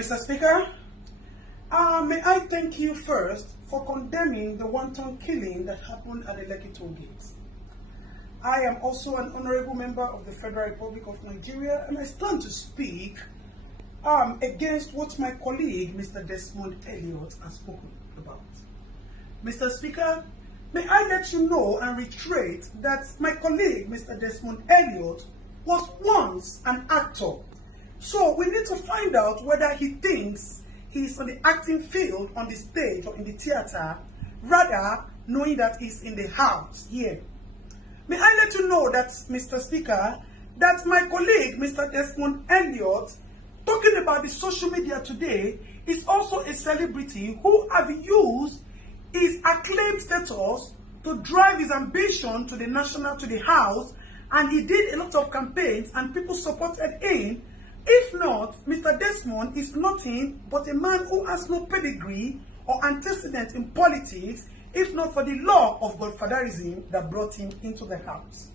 Mr. Speaker, may I thank you first for condemning the wanton killing that happened at the Lekki toll gate. I am also an honorable member of the Federal Republic of Nigeria, and I stand to speak against what my colleague, Mr. Desmond Elliot, has spoken about. Mr. Speaker, may I let you know and reiterate that my colleague, Mr. Desmond Elliot, was once an actor. So we need to find out whether he thinks he's on the acting field, on the stage, or in the theater, rather knowing that he's in the house here. May I let you know that, Mr. Speaker, that my colleague, Mr. Desmond Elliot, talking about the social media today, is also a celebrity who have used his acclaimed status to drive his ambition to the national, to the house, and he did a lot of campaigns and people supported him. If not, Mr. Desmond is nothing but a man who has no pedigree or antecedent in politics, if not for the law of godfatherism that brought him into the house.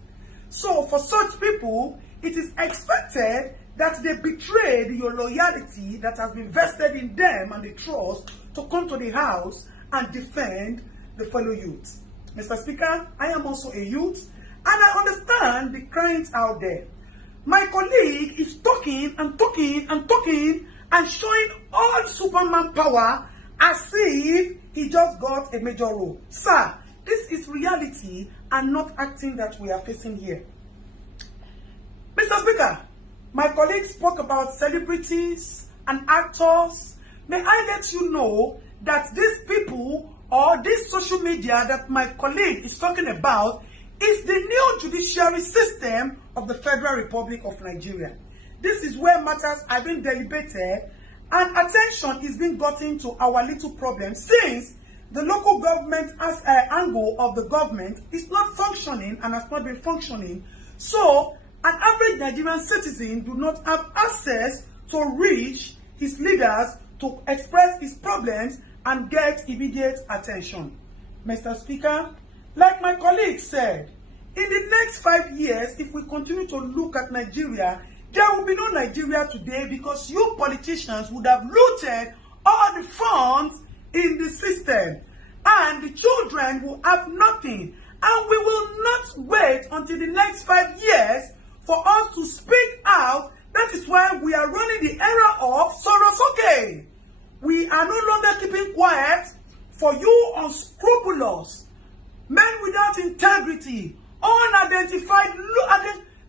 So for such people, it is expected that they betrayed your loyalty that has been vested in them and the trust to come to the house and defend the fellow youth. Mr. Speaker, I am also a youth, and I understand the crying out there. My colleague is talking and talking and talking and showing all Superman power as if he just got a major role. Sir, this is reality and not acting that we are facing here. Mr. Speaker, my colleague spoke about celebrities and actors. May I let you know that these people or this social media that my colleague is talking about is the new judiciary system of the Federal Republic of Nigeria. This is where matters are being deliberated and attention is being gotten to our little problem, since the local government as an angle of the government is not functioning and has not been functioning. So an average Nigerian citizen do not have access to reach his leaders to express his problems and get immediate attention. Mr. Speaker, like my colleague said, in the next 5 years, if we continue to look at Nigeria, there will be no Nigeria today because you politicians would have looted all the funds in the system, and the children will have nothing. And we will not wait until the next 5 years for us to speak out. That is why we are running the era of Sorosoke. We are no longer keeping quiet for you unscrupulous, men without integrity, unidentified,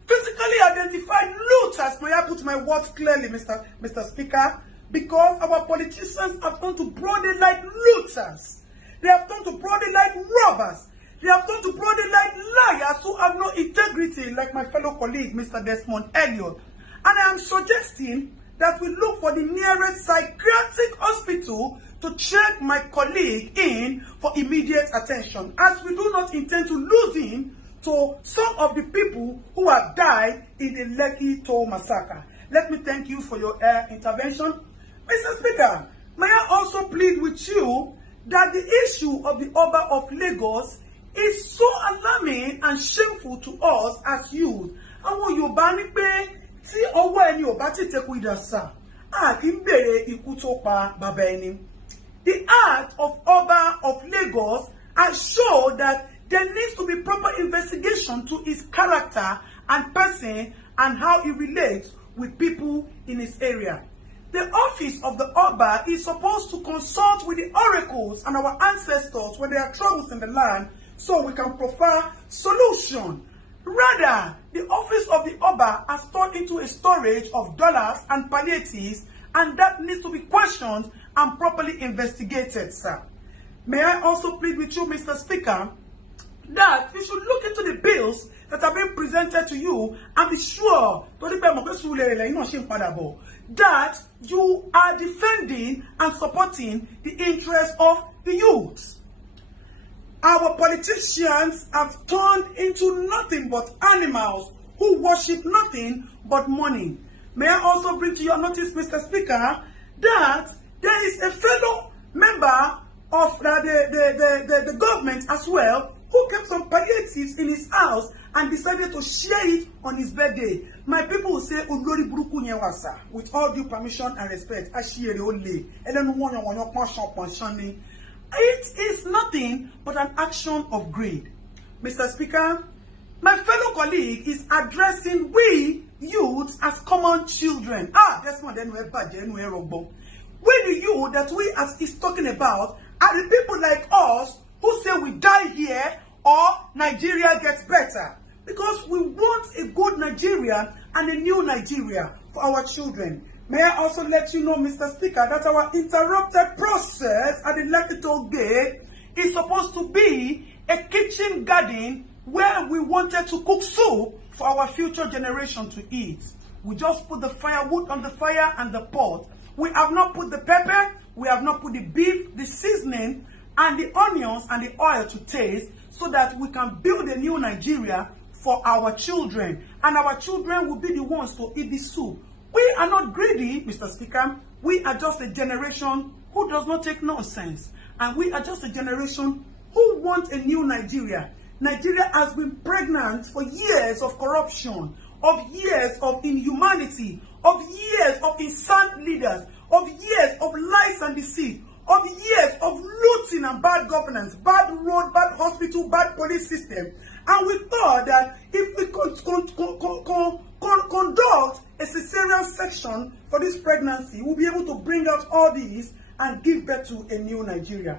physically identified looters. May I put my words clearly, Mr. Speaker? Because our politicians have turned to broad daylight looters. They have turned to broad daylight robbers. They have turned to broad daylight liars who have no integrity, like my fellow colleague, Mr. Desmond Elliot. And I am suggesting that we look for the nearest psychiatric hospital to check my colleague in for immediate attention, as we do not intend to lose him to some of the people who have died in the Lekki toll massacre. Let me thank you for your intervention. Mr. Speaker, may I also plead with you that the issue of the Oba of Lagos is so alarming and shameful to us as youth. Àwọn Yorùbá ní pé tí ọwọ́ ẹni ò bá ti tẹkù idà sà, a kì í béèrè ikú tó pa bàbá ẹni. The act of Oba of Lagos has shown that there needs to be proper investigation to his character and person and how he relates with people in his area. The office of the Oba is supposed to consult with the oracles and our ancestors when there are troubles in the land, so we can provide solution. Rather, the office of the Oba has turned into a storage of dollars and palliatives, and that needs to be questioned and properly investigated, sir. May I also plead with you, Mr. Speaker, that you should look into the bills that are being presented to you and be sure that you are defending and supporting the interests of the youth. Our politicians have turned into nothing but animals who worship nothing but money. May I also bring to your notice, Mr. Speaker, that there is a fellow member of the government as well who who kept some palliatives in his house and decided to share it on his birthday. My people will say, Olori Buruku Nyewasa, with all due permission and respect, Ashiere Ole, and then it is nothing but an action of greed. Mr. Speaker, my fellow colleague is addressing we youths as common children. That's one then we're bad, then we're wrong. We the youth that we as is talking about are the people like us who say we die here or Nigeria gets better. Because we want a good Nigeria and a new Nigeria for our children. May I also let you know, Mr. Speaker, that our interrupted process at the Lekki Gate is supposed to be a kitchen garden where we wanted to cook soup for our future generation to eat. We just put the firewood on the fire and the pot. We have not put the pepper, we have not put the beef, the seasoning, and the onions and the oil to taste so that we can build a new Nigeria for our children. And our children will be the ones to eat the soup. We are not greedy, Mr. Speaker. We are just a generation who does not take nonsense. And we are just a generation who want a new Nigeria. Nigeria has been pregnant for years of corruption, of years of inhumanity, of years of insane leaders, of years of lies and deceit, of years of looting and bad governance, bad road, bad hospital, bad police system. And we thought that if we conduct a cesarean section for this pregnancy, we'll be able to bring out all these and give birth to a new Nigeria.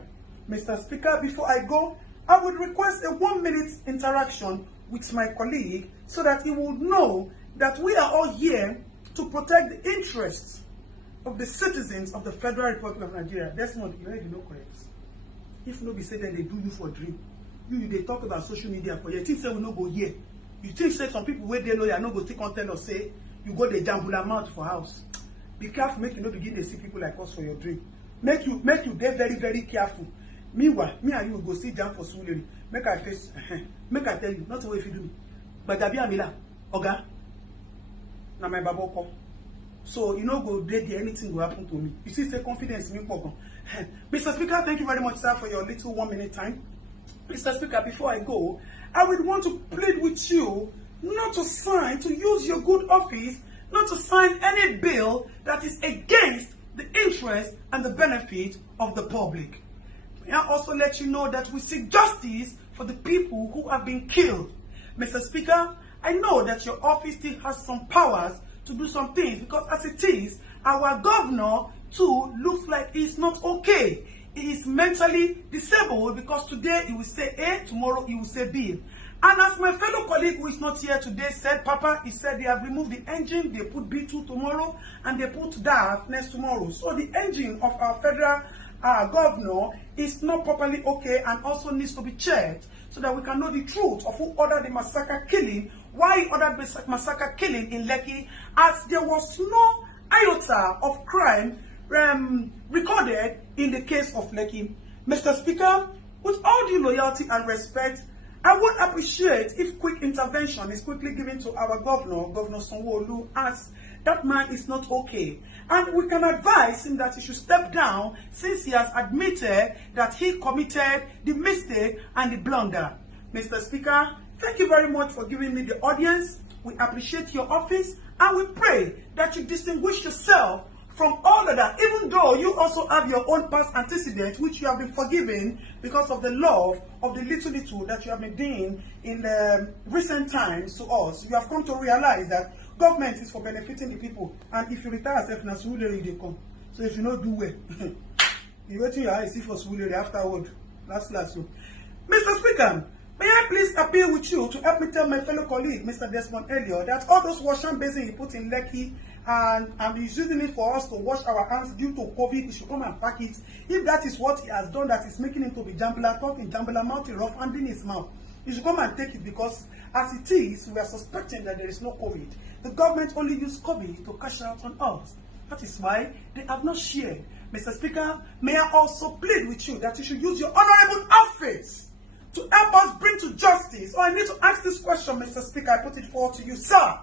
Mr. Speaker, before I go, I would request a 1-minute interaction with my colleague so that he will know that we are all here to protect the interests of the citizens of the Federal Republic of Nigeria. That's not, you already know correct. If nobody say that they do you for dream, they talk about social media for you. You think say we no go here. You think say some people where they know you no go take content or say you go the jambula mouth for house. Be careful, make you not begin to see people like us for your dream. Make you get very, very careful. Meanwhile, me and you will go sit down for Suleri. Make I face, make I tell you, not the way if you do me. But Gabi Amila, Oga, na my baboko. So you know go there, anything will happen to me. You see, say confidence me poko. Mr. Speaker, thank you very much, sir, for your little 1-minute time. Mr. Speaker, before I go, I would want to plead with you not to sign, to use your good office, not to sign any bill that is against the interest and the benefit of the public. May I also let you know that we seek justice for the people who have been killed. Mr. Speaker, I know that your office still has some powers to do some things because as it is, our governor too looks like he's not okay. He is mentally disabled because today he will say A, tomorrow he will say B. And as my fellow colleague who is not here today said, Papa, he said they have removed the engine, they put B2 tomorrow, and they put DAF next tomorrow. So the engine of our federal governor is not properly okay and also needs to be checked so that we can know the truth of who ordered the massacre killing, why he ordered the massacre killing in Lekki, as there was no iota of crime recorded in the case of Lekki. Mr. Speaker, with all due loyalty and respect, I would appreciate if quick intervention is quickly given to our governor, Governor Sanwo-Olu, as that man is not okay. And we can advise him that he should step down since he has admitted that he committed the mistake and the blunder. Mr. Speaker, thank you very much for giving me the audience. We appreciate your office and we pray that you distinguish yourself from all of that, even though you also have your own past antecedents, which you have been forgiven because of the love of the little that you have been doing in the recent times to us. You have come to realize that government is for benefiting the people. And if you retire yourself, na Suleri they come. So if you don't do well, you wait till your eyes see for Suleri afterward. Last. So. Mr. Speaker, may I please appeal with you to help me tell my fellow colleague, Mr. Desmond Elliot, that all those washing basins he put in Lekki and he's using it for us to wash our hands due to COVID, he should come and pack it. If that is what he has done, that is making him to be jambula, talking jambula, mouth rough, and in his mouth, he should come and take it because as it is, we are suspecting that there is no COVID. The government only used COVID to cash out on us. That is why they have not shared. Mr. Speaker, may I also plead with you that you should use your honorable office to help us bring to justice. So I need to ask this question, Mr. Speaker. I put it forward to you, sir.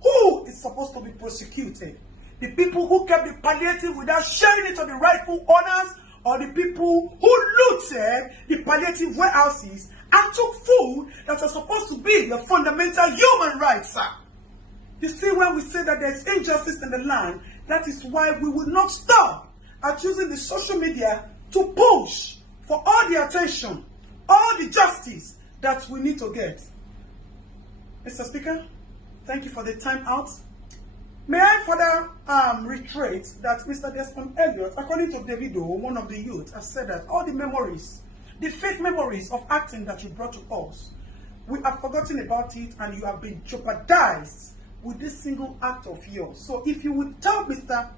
Who is supposed to be prosecuted? The people who kept the palliative without sharing it to the rightful owners, or the people who looted the palliative warehouses and took food that are supposed to be your fundamental human rights, sir. You see, when we say that there's injustice in the land, that is why we will not stop at using the social media to push for all the attention, all the justice that we need to get. Mr. Speaker, thank you for the time out. May I further reiterate that Mr. Desmond Elliot, according to Davido, one of the youth, has said that all the memories, the fake memories of acting that you brought to us, we have forgotten about it and you have been jeopardized with this single act of yours. So if you would tell Mr.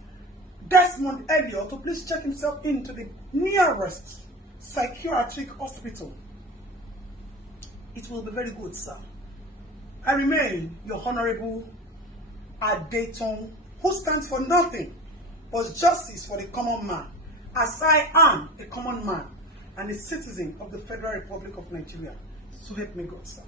Desmond Elliot to please check himself into the nearest psychiatric hospital, it will be very good, sir. I remain your Honorable Adeton, who stands for nothing but justice for the common man, as I am a common man and a citizen of the Federal Republic of Nigeria. So help me God, sir.